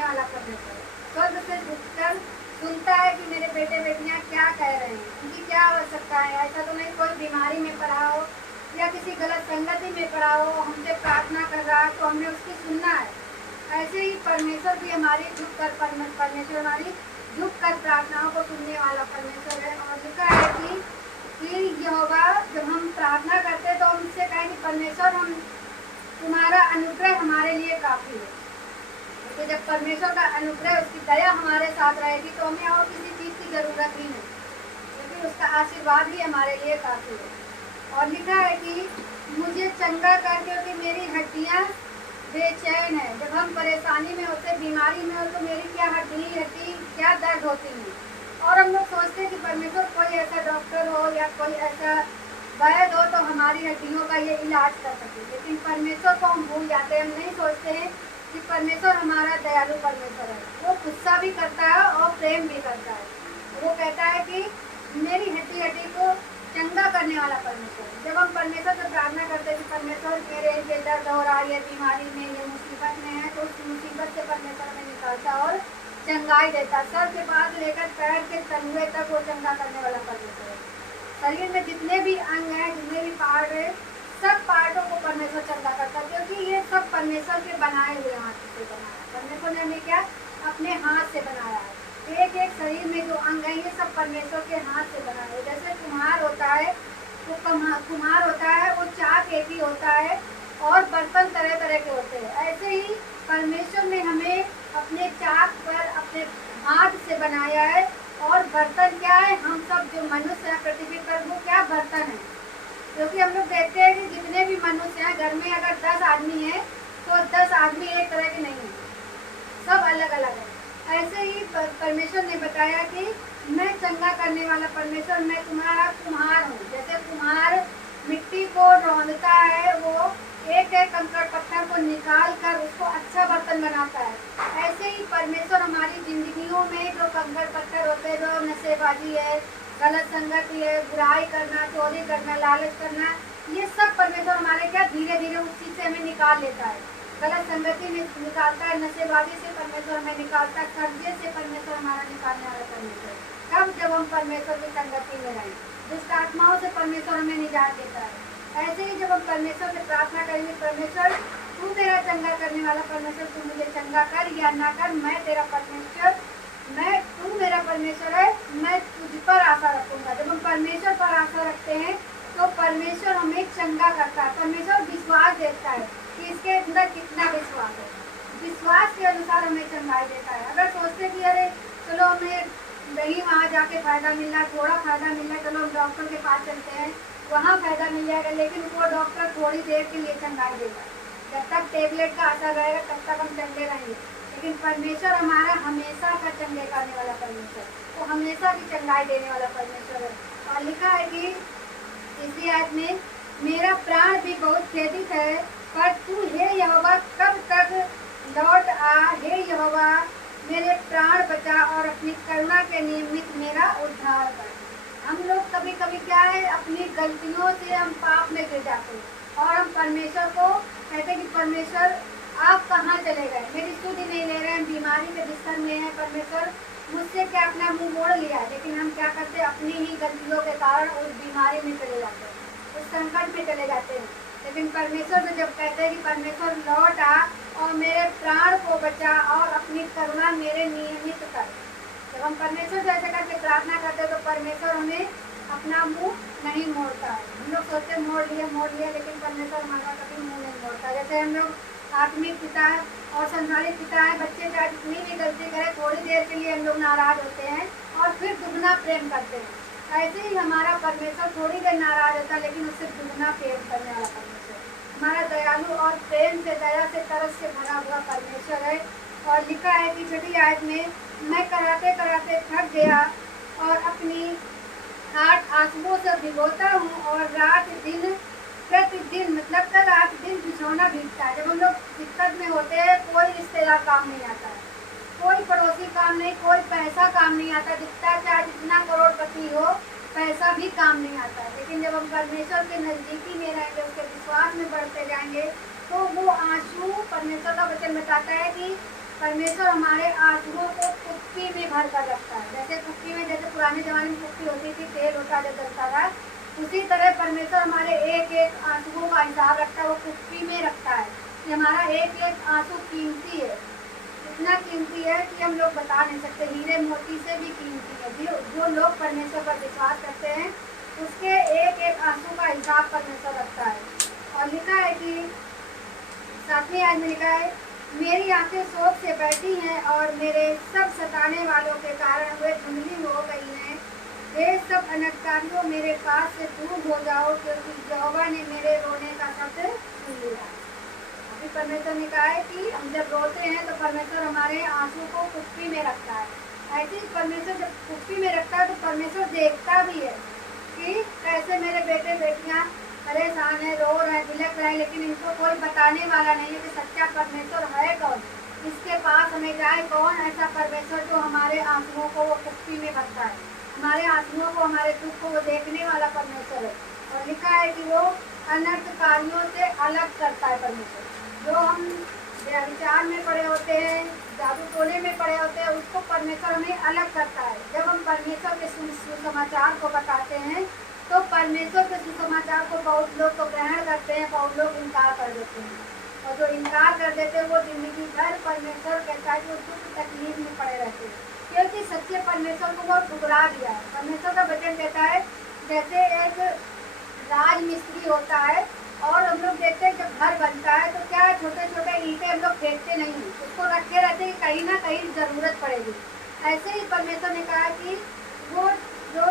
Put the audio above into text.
सुनने वाला परमेश्वर है। स्वर्ग से झुककर सुनता है कि मेरे बेटे बेटियां क्या कह रहे हैं, उनकी क्या आवश्यकता है। ऐसा तो नहीं कोई बीमारी में पड़ा हो या किसी गलत संगति में पड़ा हो, हमसे प्रार्थना कर रहा है तो हमने उसकी सुनना है। ऐसे ही परमेश्वर भी हमारी झुक कर परमेश्वर हमारी झुक कर प्रार्थनाओं को सुनने वाला परमेश्वर है। और लिखा है कि यहोवा जब हम प्रार्थना करते हैं तो हम उससे कहें कि परमेश्वर हम तुम्हारा अनुग्रह हमारे लिए काफ़ी है। तो जब परमेश्वर का अनुग्रह उसकी दया हमारे साथ रहेगी तो हमें और किसी चीज़ की ज़रूरत ही नहीं, क्योंकि उसका आशीर्वाद भी हमारे लिए काफ़ी है। और लिखा है कि मुझे चंगा कर, क्योंकि मेरी हड्डियाँ बेचैन है। जब हम परेशानी में होते, बीमारी में हो, तो मेरी क्या हड्डी क्या दर्द होती है। और हम लोग सोचते हैं कि परमेश्वर कोई ऐसा डॉक्टर हो या कोई ऐसा वैद्य हो तो हमारी हड्डियों का ये इलाज कर सके, लेकिन परमेश्वर को हम भूल जाते हैं। हम नहीं सोचते हैं कि परमेश्वर हमारा दयालु परमेश्वर है। वो गुस्सा भी करता है और प्रेम भी करता है। वो कहता है कि मेरी हड्डी को चंगा करने वाला परमेश्वर है। जब हम परमेश्वर से प्रार्थना करते हैं कि परमेश्वर मेरे ये दर्द हो रहा है, ये बीमारी में, ये मुसीबत में है, तो उस मुसीबत से परमेश्वर हमें निकालता और चंगाई देता। सर के बाद लेकर पैर के तलुए तक वो चंगा करने वाला परमेश्वर है। शरीर में जितने भी अंग हैं, जितने भी पार्ट है, सब पार्टों को परमेश्वर चंगा करता है, क्योंकि ये सब परमेश्वर के बनाए हुए हाथ से बनाया। परमेश्वर ने हमें क्या अपने हाथ से बनाया है। एक एक शरीर में जो अंग है ये सब परमेश्वर के हाथ से बनाए हुए। जैसे कुम्हार होता है, वो कुम्हार होता है, वो चाक एक ही होता है और बर्तन तरह तरह के होते हैं। ऐसे ही परमेश्वर ने हमें अपने चाक पर अपने हाथ से बनाया है। और बर्तन क्या है, हम सब जो मनुष्य हैं पृथ्वी पर, वो क्या बर्तन है। क्योंकि हम लोग देखते हैं कि जितने भी मनुष्य हैं, घर में अगर 10 आदमी हैं तो 10 आदमी एक तरह के नहीं हैं, सब अलग अलग है। ऐसे ही परमेश्वर ने बताया कि मैं चंगा करने वाला परमेश्वर, मैं तुम्हारा कुम्हार हूँ। जैसे कुम्हार मिट्टी को रौंदता है, वो एक एक कंकड़ पत्थर को निकाल कर उसको अच्छा बर्तन बनाता है। ऐसे ही परमेश्वर हमारी जिंदगियों में जो कंकड़ पत्थर होते हैं, जो नशेबाजी है, गलत संगति है, बुराई करना, चोरी करना, लालच करना, ये सब परमेश्वर हमारे क्या धीरे धीरे उस चीज़ से हमें निकाल लेता है। गलत संगति में निकालता है, नशेबाजी से परमेश्वर हमें निकालता है, कर्जे से परमेश्वर हमारा निकालने वाला परमेश्वर। कब? जब हम परमेश्वर की संगति में रहें। दुष्ट आत्माओं से परमेश्वर हमें निजात देता है। ऐसे ही जब हम परमेश्वर से प्रार्थना करेंगे, परमेश्वर तू मेरा चंगा करने वाला परमेश्वर, तू मुझे चंगा कर या ना कर, मैं तेरा परमेश्वर, तू मेरा परमेश्वर है, मैं तुझ पर आशा रखूंगा। जब हम परमेश्वर पर आशा रखते हैं तो परमेश्वर हमें चंगा करता है। परमेश्वर विश्वास देता है कि इसके अंदर कितना विश्वास है। विश्वास के अनुसार हमें चंगाई देता है। अगर सोचते कि अरे चलो हमें नहीं वहाँ जाके फ़ायदा मिल रहा, थोड़ा फ़ायदा मिल रहा है, चलो हम डॉक्टर के पास चलते हैं, वहाँ फ़ायदा मिल जाएगा, लेकिन वो डॉक्टर थोड़ी देर के लिए चंगाई देगा। जब तक टेबलेट का असर रहेगा तब तक हम चंगे रहेंगे। लेकिन परमेश्वर हमारा हमेशा का चंगे करने वाला परमेश्वर, वो हमेशा की चंगाई देने वाला परमेश्वर है। और लिखा है कि इसी आयत में, मेरा प्राण भी बहुत खेदित है, पर तू हे यहोवा कब तक लौट आ। हे यहोवा मेरे प्राण बचा और अपनी करुणा के निमित्त मेरा उद्धार कर। हम लोग कभी कभी क्या है, अपनी गलतियों से हम पाप में गिर जाते हैं और हम परमेश्वर को कहते हैं कि परमेश्वर आप कहाँ चले गए, मेरी सुधि नहीं ले रहे हैं, बीमारी के बिस्तर में है, परमेश्वर मुझसे क्या अपना मुंह मोड़ लिया। लेकिन हम क्या करते हैं, अपनी ही गलतियों के कारण उस बीमारी में चले जाते हैं, उस संकट में चले जाते हैं। लेकिन परमेश्वर से जब कहते हैं कि परमेश्वर लौट आ और मेरे प्राण को बचा और अपनी करुणा मेरे नियमित कर, जब हम परमेश्वर से ऐसे करके प्रार्थना करते हैं तो परमेश्वर हमें अपना मुंह नहीं मोड़ता है। हम लोग सोचते मोड़ लिया, लेकिन परमेश्वर हमारा कभी मुंह नहीं मोड़ता। जैसे हम लोग आत्मिक पिता और संसारिक पिता है, बच्चे चाहे जितनी भी गलती करें, थोड़ी देर के लिए हम लोग नाराज होते हैं और फिर दुगना प्रेम करते हैं। ऐसे ही हमारा परमेश्वर थोड़ी देर नाराज होता है, लेकिन उससे दुगना प्रेम करने वाला परमेश्वर हमारा दयालु और प्रेम से, दया से, तरस से भरा हुआ परमेश्वर है। और लिखा है कि 6ठी आयत में, मैं कराते कराते थक गया और अपनी 8 आंसुओं से भिगोता हूँ और रात दिन प्रतिदिन, मतलब का रात दिन बिछौना भीगता है। जब हम लोग दिक्कत में होते हैं, कोई रिश्तेदार काम नहीं आता है, कोई पड़ोसी काम नहीं, कोई पैसा काम नहीं आता, दिखता चाहे जितना करोड़पति हो, पैसा भी काम नहीं आता है। लेकिन जब हम परमेश्वर के नज़दीकी में रहेंगे, उसके विश्वास में बढ़ते जाएंगे, तो वो आंसू, परमेश्वर का वचन बताता है कि परमेश्वर हमारे आंसुओं को कुप्पी में भर कर रखता है। जैसे कुप्पी में, जैसे पुराने जमाने में कुप्पी होती थी, तेल होता जो डलता था, उसी तरह परमेश्वर हमारे एक एक आंसुओं का हिसाब रखता है, वो कुप्पी में रखता है कि हमारा एक एक आंसू कीमती है। इतना कीमती है कि हम लोग बता नहीं सकते, हीरे मोती से भी कीमती है। जो लोग परमेश्वर पर विश्वास करते हैं, उसके एक एक आंसू का हिसाब परमेश्वर रखता है। और लिखा है कि 7वें आयत में लिखा है, मेरी आंखें शोक से बैठी हैं और मेरे सब सताने वालों के कारण वे धुंधली हो गई हैं। हे सब अनर्थकारियों, मेरे पास से दूर हो जाओ, क्योंकि यहोवा ने मेरे रोने का शब्द सुन लिया। अभी परमेश्वर ने कहा है कि हम जब रोते हैं तो परमेश्वर हमारे आंसू को कुप्पी में रखता है। ऐसे ही परमेश्वर जब कुप्पी में रखता है तो परमेश्वर देखता भी है कि कैसे मेरे बेटे बेटियां परेशान है, रो रहे हैं, बिलख रहे हैं, लेकिन इनको कोई बताने वाला नहीं है कि सच्चा परमेश्वर है कौन, इसके पास हमें जाए। कौन ऐसा परमेश्वर जो हमारे आंसुओं को वो कुप्पी में भरता है, हमारे आंसुओं को, हमारे दुख को वो देखने वाला परमेश्वर है। और लिखा है कि वो अनर्थकारियों से अलग करता है परमेश्वर। जो हम विचार में पड़े होते हैं, जादू टोने में पड़े होते हैं, उसको परमेश्वर हमें अलग करता है। जब हम परमेश्वर के सुसमाचार को बताते हैं तो परमेश्वर के सुसमाचार को बहुत लोग तो ग्रहण करते हैं, बहुत लोग इनकार कर देते हैं। और जो इनकार कर देते हैं वो जिंदगी भर परमेश्वर कहता है कि दुख तकलीफ में पड़े रहते हैं, क्योंकि सच्चे परमेश्वर को वो ठुकरा दिया है। परमेश्वर का वचन कहता है, जैसे एक राजमिस्त्री होता है और हम लोग देखते हैं जब घर बनता है तो क्या छोटे छोटे ईंटें हम लोग फेंकते नहीं, उसको रखे रहते हैं, कहीं ना कहीं जरूरत पड़ेगी। ऐसे ही परमेश्वर ने कहा कि वो